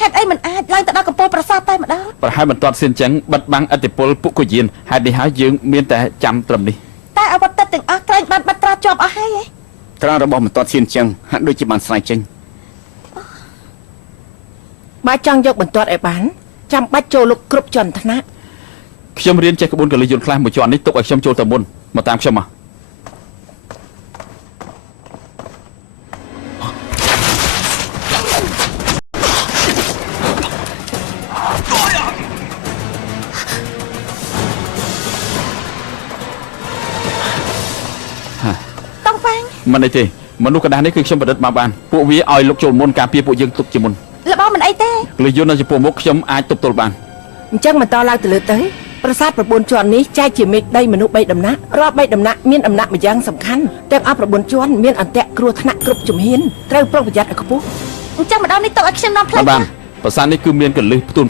ហេតុអីមិនអាចឡើងទៅដល់កំពូលប្រាសាទតែម្ដងប្រហែលមិនទាន់សៀនចឹងបិទបាំងអតិពលពួកកុយានហេតុនេះហើយយើងមានតែចាំត្រឹមនេះតែអវត្តទាំងអស់ក្រែងបានបិទត្រាជាប់អស់ហើយត្រារបស់មិនទាន់សៀនចឹងហាក់ដូចជាបានស្រាយចេញបើចង់យកបន្ទាត់ឲ្យបានចាំបាច់ចូលលុកគ្រប់ជាន់ថ្នាក់ខ្ញុំរៀនចេះក្បួនកលិយន្តខ្លះមួយជាន់នេះទុកឲ្យខ្ញុំចូលទៅមុនមកតាមខ្ញុំមកតោះហ្វាំងមិនអីទេមនុស្សកណ្ដាស់នេះគឺខ្ញុំប្រឌិតមកបានពួកវាឲ្យលុកចូលមុនការពារពួកយើងទុកជាមុនរបស់មិនអីទេកលិយន្តនៅចំពោះមុខខ្ញុំអាចទប់ទល់បានអញ្ចឹងបន្តឡើងទៅលើទៅប្រាសាទ9ជាន់នេះចែកជាមេឃដីមនុស្ស3ដំណាក់រាល់3ដំណាក់មានដំណាក់ម្យ៉ាងសំខាន់ទាំងអស់9ជាន់មានអន្ទាក់គ្រោះថ្នាក់គ្រប់ជំហានត្រូវប្រុងប្រយ័ត្នឲ្យខ្ពស់អញ្ចឹងម្ដងនេះទុកឲ្យខ្ញុំនាំផ្លូវបានប្រាសាទនេះគឺមានកលឹះផ្ទួន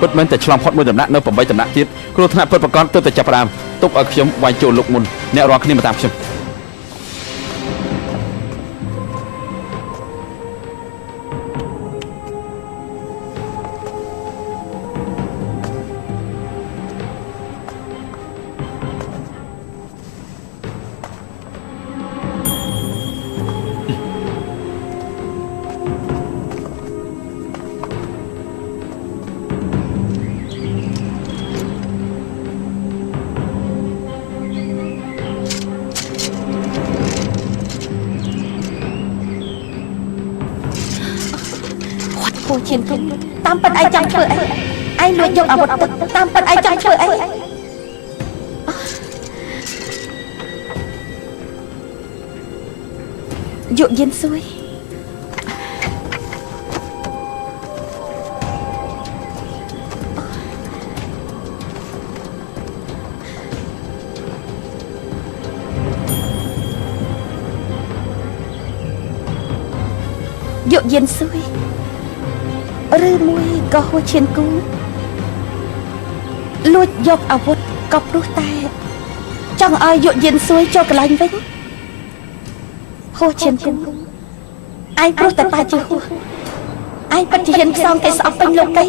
ពិតមែនតែឆ្លងផុតមួយដំណាក់នៅ8ដំណាក់ទៀតគ្រោះថ្នាក់ពិតប្រាកដទើបតែចាប់ផ្ដើមទុកឲ្យខ្ញុំវាយចូលលុកមុនអ្នករាល់គ្នាមកតាមខ្ញុំពូឈានគុំតាមពិតឯងចង់ធ្វើអីឯងលួចយកអាវុធទឹកតាមពិតឯងចង់ធ្វើអីយុយិនសួយយុយិនសួយឬមួយក៏ហួឈានគូលួចយកអាវុធក៏ព្រោះតែចង់ឲ្យយុយិនសួយចូលកន្លែងវិញហួឈានគូឯងព្រោះតែប៉ាជាហួឯងពិតជាហ៊ានខ្សងគេស្អប់ពេញលោកី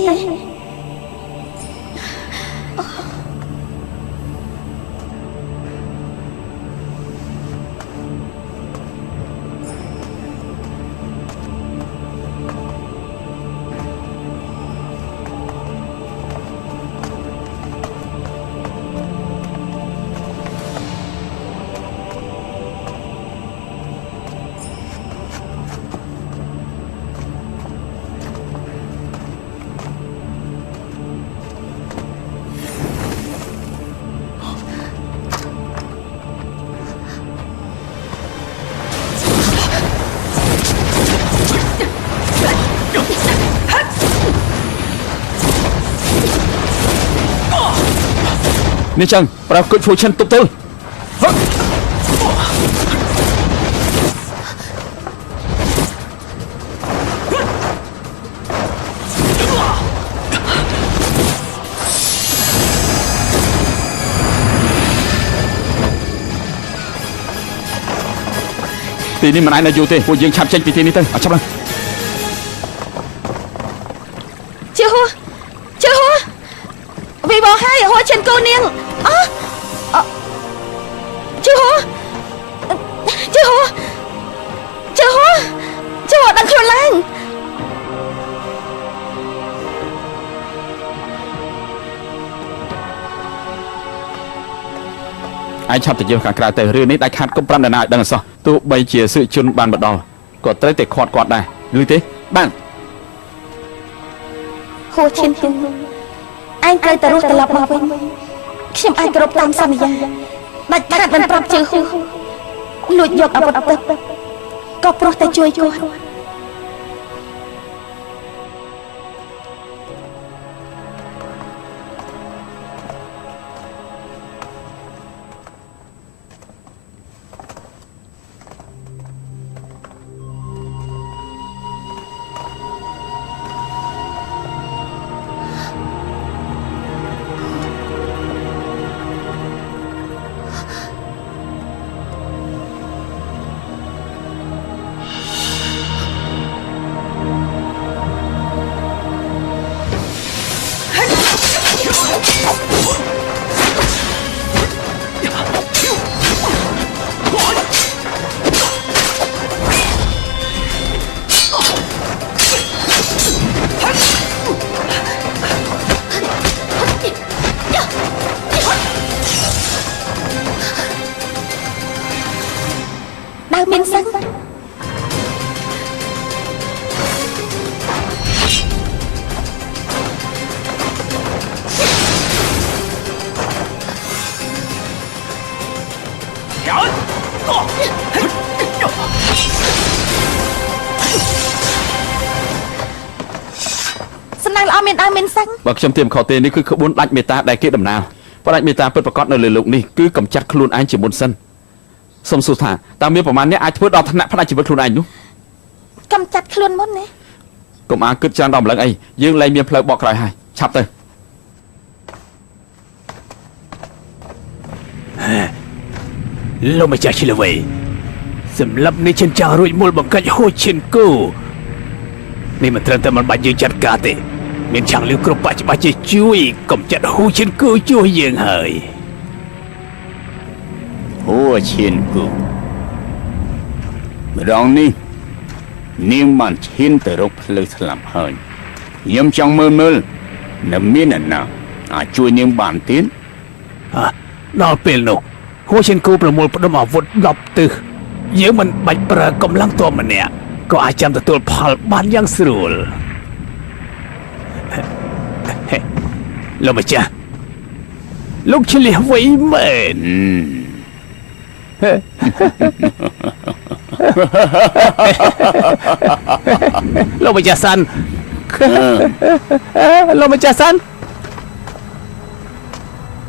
នេះចឹងប្រើគុជឈួយឈិនទប់ទល់ទីនេះមិនអាចនៅយូរទេពួកយើងឆាប់ចេញពីទីនេះទៅអត់ចាប់ឡើងជាហួវិបោហើយហួឈានគូនាងជាហួដឹងខ្លួនឡើងឯងឆាប់ទៅយកខាងក្រៅទៅរឿងនេះដាច់ខាតកុំប្រាំនរណាឲ្យដឹងអសោះទោះបីជាសឺជនបានមកដល់ក៏ត្រូវតែខាត់គាត់ដែរឮទេបានហួឈានគូឯងត្រូវតែរស់ត្រឡប់មកវិញខ្ញុំអាចគោរពតាមសន្យាដាច់ខាតមិនប្រាប់ជើហួលួចយកអាវុធទឹកក៏ព្រោះតែជួយគាត់ đau miên sân sân đang lo miên đau miên sân បើខ្ញុំទៀមខុសទេនេះគឺក្បួនដាច់មេត្តាដែលគេដំណើរបើដាច់មេត្តាពិតប្រាកដនៅលើលោកនេះគឺកំចាត់ខ្លួនឯងជាមុនសិនសូមសួរថាតើមានប្រមាណអ្នកអាចធ្វើដល់ថ្នាក់ផ្ដាច់ជីវិតខ្លួនឯងនោះ cầm chặt luôn mốt nè កុំអាគិតច្រើនដល់ម្លឹងអីយើងលែងមានផ្លូវបកក្រោយហើយឆាប់ទៅ លោកម្ចាស់ឈ្លវីសម្រាប់នេះឈិនចាស់រួចមុលបង្កាច់ហូចឈិនគូនេះមិនត្រឹមតែមិនបាច់យើងចាត់ការទេមានឆាំងលឿគ្រប់បាច់ច្បាស់ជាជួយកុំចាត់ហូឈិនគូជួយយើងហើយ ហួឈានគូម្ដងនេះនាងបានឈានទៅរកផ្លូវស្លាប់ហើយខ្ញុំចង់មើលនៅមានអ្នកណាអាចជួយនាងបានទៀត ដល់ពេលនោះហូឈិនគូប្រមូលផ្ដុំអាវុធ10ទិសយើងមិនបាច់ប្រើកម្លាំងទ័ពម្នាក់ក៏អាចចាំទទួលផលបានយ៉ាងស្រួលលោកម្ចាស់លោកឆ្លៀសវៃមែន លោកម្ចាស់សាន់លោកម្ចាស់សាន់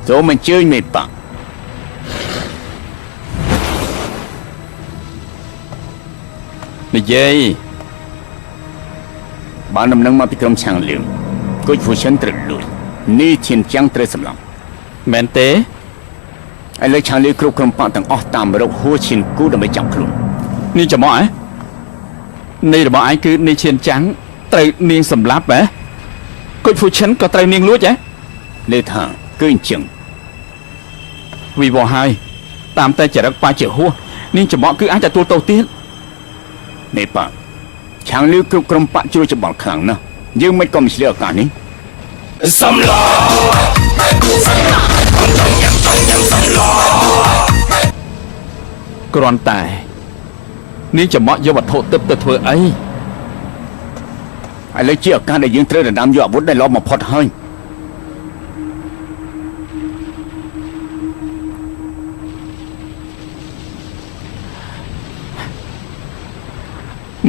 សូមអញ្ជើញមេបាក់ និយាយ បានដំណឹងមកពីក្រុមឆាំងលឿងគុជហ្វូឈិនត្រូវលួចនេះឈានចាំងត្រូវសម្លាប់ មែនទេ ឥឡូវឆាំងលឿងគ្រប់ក្រុមបកទាំងអស់តាមរកហួឈានគូដើម្បីចាប់ខ្លួន នាងចំអកនេះរបស់ឯងគឺនាងឈានចាំងត្រូវនាងសម្លាប់ហ៎គុជហ្វូឈិនក៏ត្រូវនាងលួចហ៎ លើថាគឺអញ្ចឹង វិវត្តហើយតាមតែចរិតបាជាហួសនាងចំអកគឺអាចទទួលទោសទៀត មេបាក់ឆាំងលឿងគ្រប់ក្រុមបកជួយច្បល់ខ្លាំងណាស់យើងមិនក៏មិនឆ្លៀតឱកាសនេះ គ្រាន់តែនាងចំអកយកវត្ថុទិព្វទៅធ្វើអី ឥឡូវជាឱកាសដែលយើងត្រូវដណ្ដើមយកអាវុធដែលលបមកផុតហើយ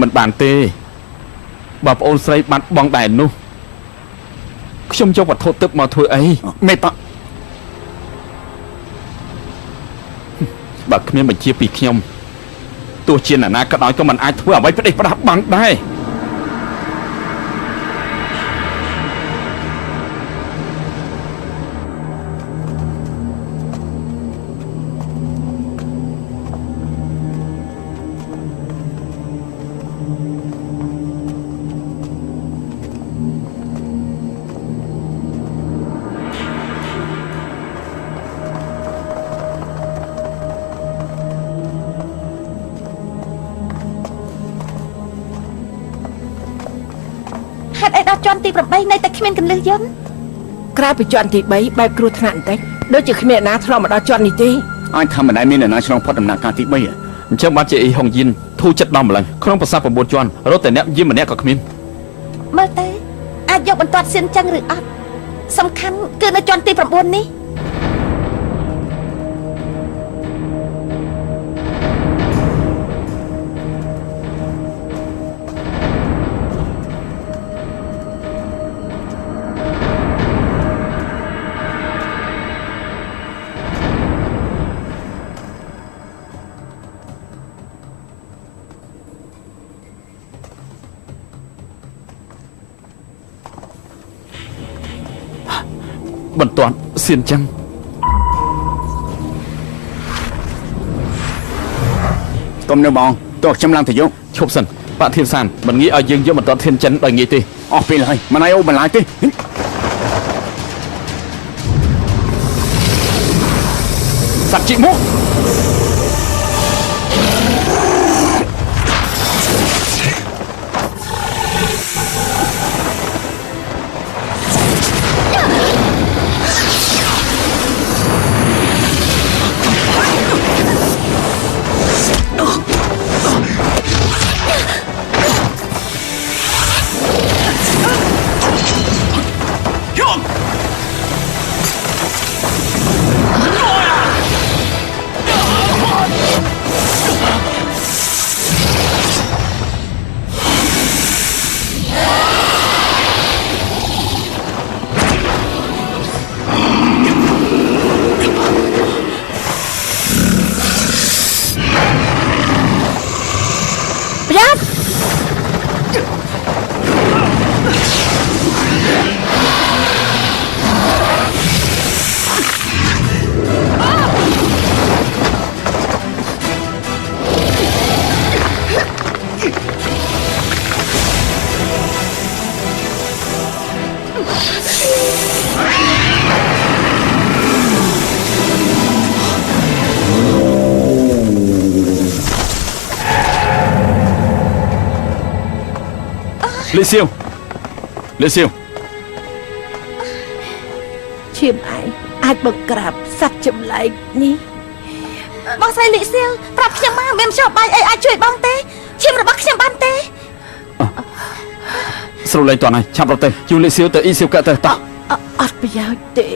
មិនបានទេបើប្អូនស្រីបាត់បង់ដែរនោះខ្ញុំយកវត្ថុទិព្វមកធ្វើអី មេបាក់ បើគ្មានបញ្ជាពីខ្ញុំទោះជាអ្នកណាក៏ដោយក៏មិនអាចធ្វើអ្វីផ្ដេសផ្ដាស់បានដែរ hạt ấy đó chọn tìm bằng bay này tại khi mình cần lừa dân ក្រៅពីជាន់ទី3បែបគ្រោះថ្នាក់បន្តិចដូចជាគ្មានអ្នកណាធ្លាប់មកដល់ជាន់នេះទេ អាចថាមិនដែលមានអ្នកណាឆ្លងផុតដំណាក់កាលទី3 អញ្ចឹងបានជាអ៊ីហុងយិនធូរចិត្តដល់ម្ល៉េះក្នុងប្រាសាទ9ជាន់រត់តែអ្នកយាមម្នាក់ក៏គ្មាន mơ tế ai dọc bằng toàn xiên chân rực ấp song khăn cứ nó chọn tìm bằng buồn ní បន្ទាត់សៀនចឹង កុំនៅបងទោះខ្ញុំឡើងទៅយក ឈប់សិនបាក់ធានសានមិនងាយឲ្យយើងយកបន្ទាត់ធានចិនដោយងាយទេ អស់ពេលហើយមិនឲ្យអូបន្លាយទេ សត្វជីមកប្រយ័ត្ន លីសៀវលីសៀវ ឈាមឯងអាចបង្ក្រាបសត្វចម្លែកនេះ បងស្រីលីសៀវប្រាប់ខ្ញុំមកមានមធ្យោបាយអីអាចជួយបងទេឈាមរបស់ខ្ញុំបានទេ ស្រួលលេងតន់ហើយឆាប់រត់ទៅយូលីសៀវទៅអ៊ីសៀវកាទៅតោះ អត់ប្រយោជន៍ទេ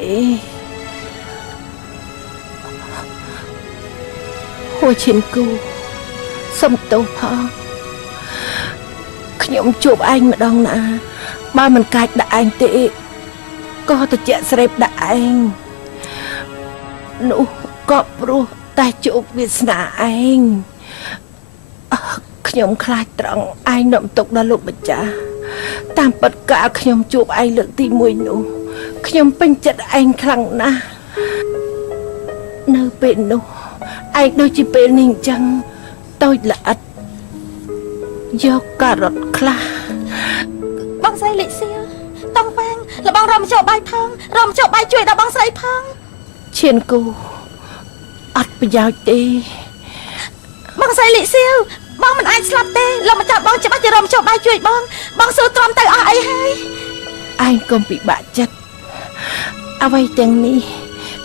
ហួឈិនគូសុំទោសផងខ្ញុំជួបឯងម្ដងណាបើមិនកាចដាក់ឯងទេក៏ទៅជាក់ស្រេបដាក់ឯងនោះក៏ព្រោះតែជួបវាសនាឯងខ្ញុំខ្លាចត្រង់ឯងនាំទុកដល់លោកម្ចាស់តាមពិតកាលខ្ញុំជួបឯងលើកទី1នោះខ្ញុំពេញចិត្តឯងខ្លាំងណាស់នៅពេលនោះឯងដូចជាពេលនេះអញ្ចឹងតូចល្អិតយកការ៉ុតខ្លះ បងស្រីលីសៀវតង់ប៉ាងលបងរំចោបាយផងរំចោបាយជួយដល់បងស្រីផង ឈានគូអត់ប្រយោជន៍ទេ បងស្រីលីសៀវបងមិនអាចស្លាប់ទេលោកមកចាប់បងច្បាស់ជារំចោបាយជួយបងស៊ូទ្រាំទៅអស់អីហើយ ឯងកុំពិបាកចិត្តអ្វីទាំងនេះ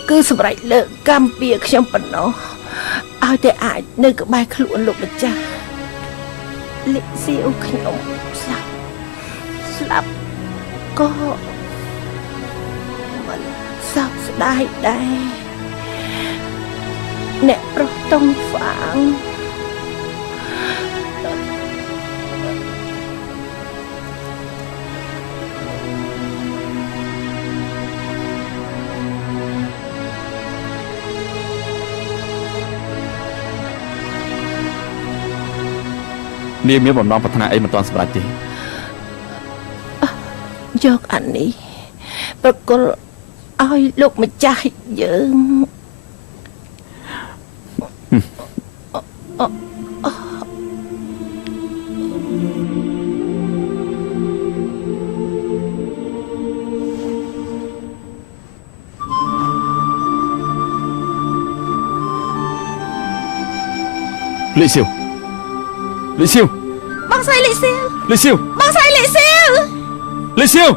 គឺសម្រាប់លើកកម្មពៀខ្ញុំប៉ុណ្ណោះឲ្យតែអាចនៅក្បែរខ្លួនលោកម្ចាស់លិសៀវខ្ញុំស្លាប់ក៏មិនសោកស្ដាយដែរអ្នកប្រុសតុងហ្វាង នាងមានបំណងប្រាថ្នាអីមិនទាន់សម្រេចទេ យកអានេះប្រគល់ឲ្យលោកម្ចាស់យើង លីសៀវលីសៀវ បងស្រីលីសៀវ លីសៀវ បងស្រីលីសៀវ លីសៀវ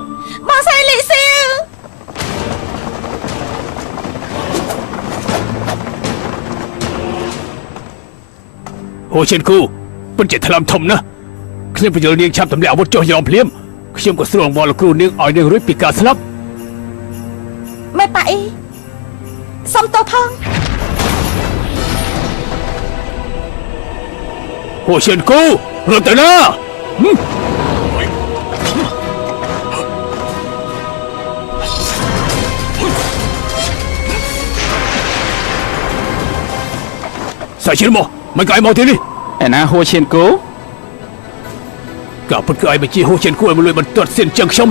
បងស្រីលីសៀវ ហួឈិនគូពិតជាថ្លឹមធំណាស់ខ្ញុំបញ្យល់នាងឆាប់ទម្លាក់អាវុធចុះយំភ្លាមខ្ញុំក៏ស្រួលអង្វរលោកគ្រូនាងឲ្យនាងរួចពីការស្លាប់ ម៉ែប៉ាអ៊ីសុំទោសផង ហួឈិនគូរត់ទៅណា សាច់ឈិនមកមិនក៏ឲ្យមកទីនេះ ឯណាហួឈៀនគូ ក៏ពិតក៏ឲ្យបញ្ជាហួឈិនគូឲ្យមកលួចបន្ទាត់សៀនចឹងខ្ញុំ